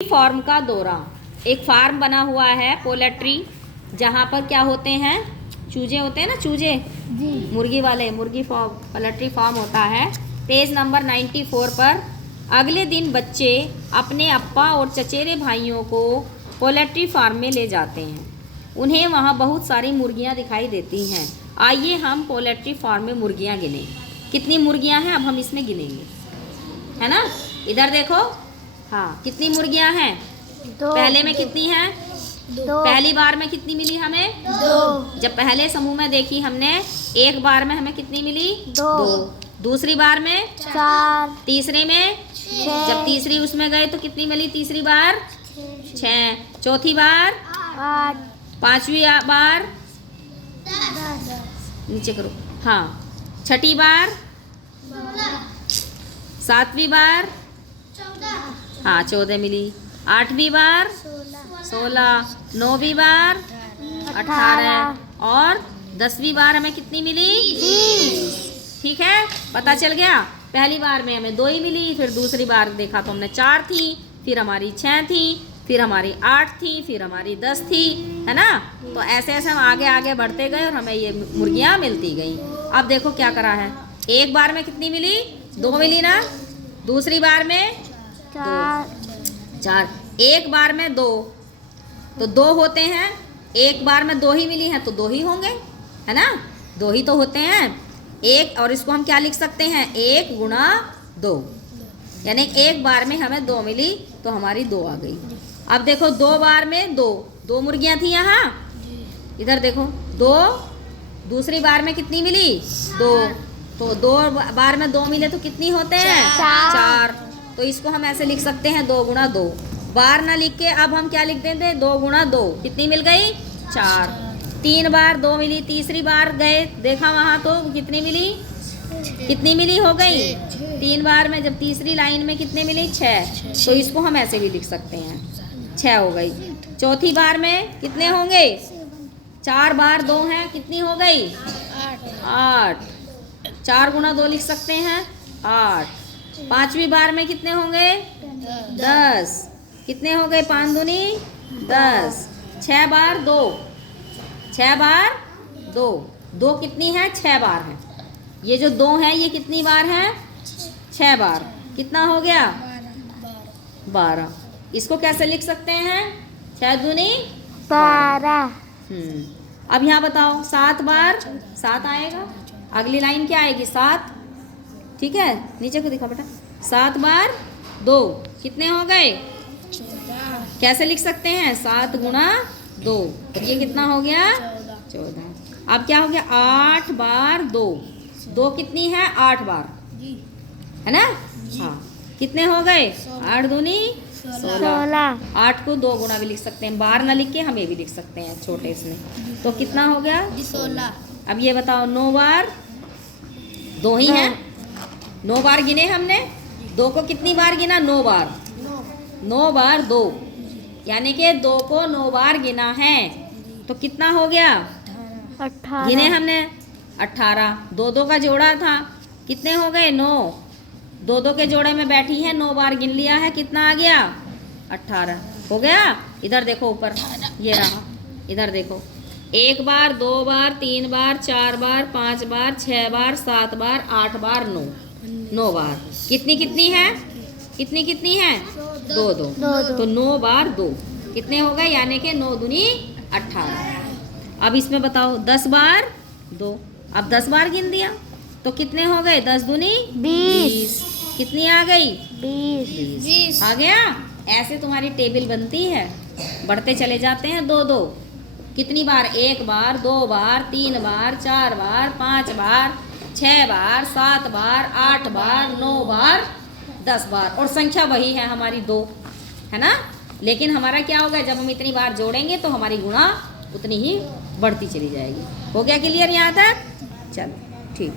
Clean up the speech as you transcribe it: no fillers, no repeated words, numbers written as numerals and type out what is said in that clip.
Farm का दौरा। एक फार्म बना हुआ है पोल्ट्री, जहाँ पर क्या होते हैं, चूजे होते हैं ना, चूजे मुर्गी वाले, मुर्गी फार्म, पोल्ट्री फार्म होता है। पेज नंबर 94 पर अगले दिन बच्चे अपने अप्पा और चचेरे भाइयों को पोल्ट्री फार्म में ले जाते हैं। उन्हें वहाँ बहुत सारी मुर्गियाँ दिखाई देती हैं। आइए हम पोल्ट्री फार्म में मुर्गियाँ गिनें। कितनी मुर्गियाँ हैं अब हम इसमें गिनेंगे, है ना। इधर देखो, हाँ, कितनी मुर्गियाँ हैं? पहले में कितनी हैं? पहली बार में कितनी मिली हमें? 2। जब पहले समूह में देखी हमने, एक बार में हमें कितनी मिली? 2। दूसरी बार में 4। तीसरे में 6। जब तीसरी उसमें गए तो कितनी मिली तीसरी बार? 6। चौथी बार 8। पांचवी बार 10। नीचे करो, हाँ, छठी बार 7वीं बार, हाँ 14 मिली। 8वीं बार 16, 9वीं बार 18 और 10वीं बार हमें कितनी मिली? 20। ठीक है, पता चल गया। पहली बार में हमें 2 ही मिली, फिर दूसरी बार देखा तो हमने 4 थी, फिर हमारी 6 थी, फिर हमारी 8 थी, फिर हमारी 10 थी, है ना। तो ऐसे ऐसे हम आगे आगे बढ़ते गए और हमें ये मुर्गियाँ मिलती गई। अब देखो क्या करा है, एक बार में कितनी मिली? 2 मिली ना। दूसरी बार में 4। एक बार में 2, तो 2 होते हैं। एक बार में 2 ही मिली हैं तो 2 ही होंगे, है ना। 2 ही तो होते हैं एक, और इसको हम क्या लिख सकते हैं? 1 गुणा 2, यानी एक बार में हमें 2 मिली तो हमारी 2 आ गई। अब देखो 2 बार में 2 मुर्गियाँ थी यहाँ, इधर देखो 2। दूसरी बार में कितनी मिली? 2। तो 2 बार में 2 मिले तो कितनी होते हैं? 4। तो इसको हम ऐसे लिख सकते हैं 2 गुणा 2। बार ना लिख के अब हम क्या लिख देते? 2 गुणा 2। कितनी मिल गई? 4। 3 बार 2 मिली, तीसरी बार गए देखा वहाँ तो कितनी मिली? कितनी मिली हो गई? 3 बार में जब तीसरी लाइन में कितने मिली? 6। तो इसको हम ऐसे भी लिख सकते हैं, 6 हो गई। चौथी बार में कितने होंगे? 4 बार 2 हैं, कितनी हो गई? 8। 4 गुणा 2 लिख सकते हैं, 8। 5वीं बार में कितने होंगे? 10। कितने हो गए? 5 दूनी 10। 6 बार 2, 6 बार 2, 2 कितनी है? 6 बार है। ये जो 2 है ये कितनी बार है? 6 बार। कितना हो गया? 12। इसको कैसे लिख सकते हैं? 6 दूनी 12। अब यहाँ बताओ, 7 बार 7 आएगा। अगली लाइन क्या आएगी? 7। ठीक है, नीचे को दिखा बेटा। 7 बार 2 कितने हो गए? कैसे लिख सकते हैं? 7 गुणा 2, तो ये कितना हो गया? 14। अब क्या हो गया? 8 बार 2, 2 कितनी है? 8 बार, है ना। हाँ, कितने हो गए? 8 दूनी 16। 8 को 2 गुणा भी लिख सकते हैं, बार ना लिख के हम ये भी लिख सकते हैं छोटे इसमें। तो कितना हो गया? 16। अब ये बताओ, 9 बार 2 ही हैं। 9 बार गिने हमने। 2 को कितनी बार गिना? 9 बार। 9 बार 2, यानी कि 2 को 9 बार गिना है तो कितना हो गया? 18। गिने हमने 18। 2 का जोड़ा था, कितने हो गए? 9। 2 के जोड़े में बैठी है, 9 बार गिन लिया है, कितना आ गया? 18 हो गया। इधर देखो ऊपर, ये रहा, इधर देखो, 1 बार 2 बार 3 बार 4 बार 5 बार 6 बार 7 बार 8 बार 9 बार। कितनी कितनी है? कितनी कितनी है? 2 2। तो 9 बार 2 कितने हो गए? यानी कि 9 दूनी 18। अब इसमें बताओ, 10 बार 2, अब 10 बार गिन दिया तो कितने हो गए? 10 दूनी 20। कितनी आ गई? 20 आ गया। ऐसे तुम्हारी टेबल बनती है, बढ़ते चले जाते हैं 2 2। कितनी बार? 1 बार 2 बार 3 बार 4 बार 5 बार 6 बार 7 बार 8 बार 9 बार 10 बार, और संख्या वही है हमारी 2, है ना। लेकिन हमारा क्या होगा, जब हम इतनी बार जोड़ेंगे तो हमारी गुणा उतनी ही बढ़ती चली जाएगी। हो गया क्लियर यहाँ तक? चलो ठीक।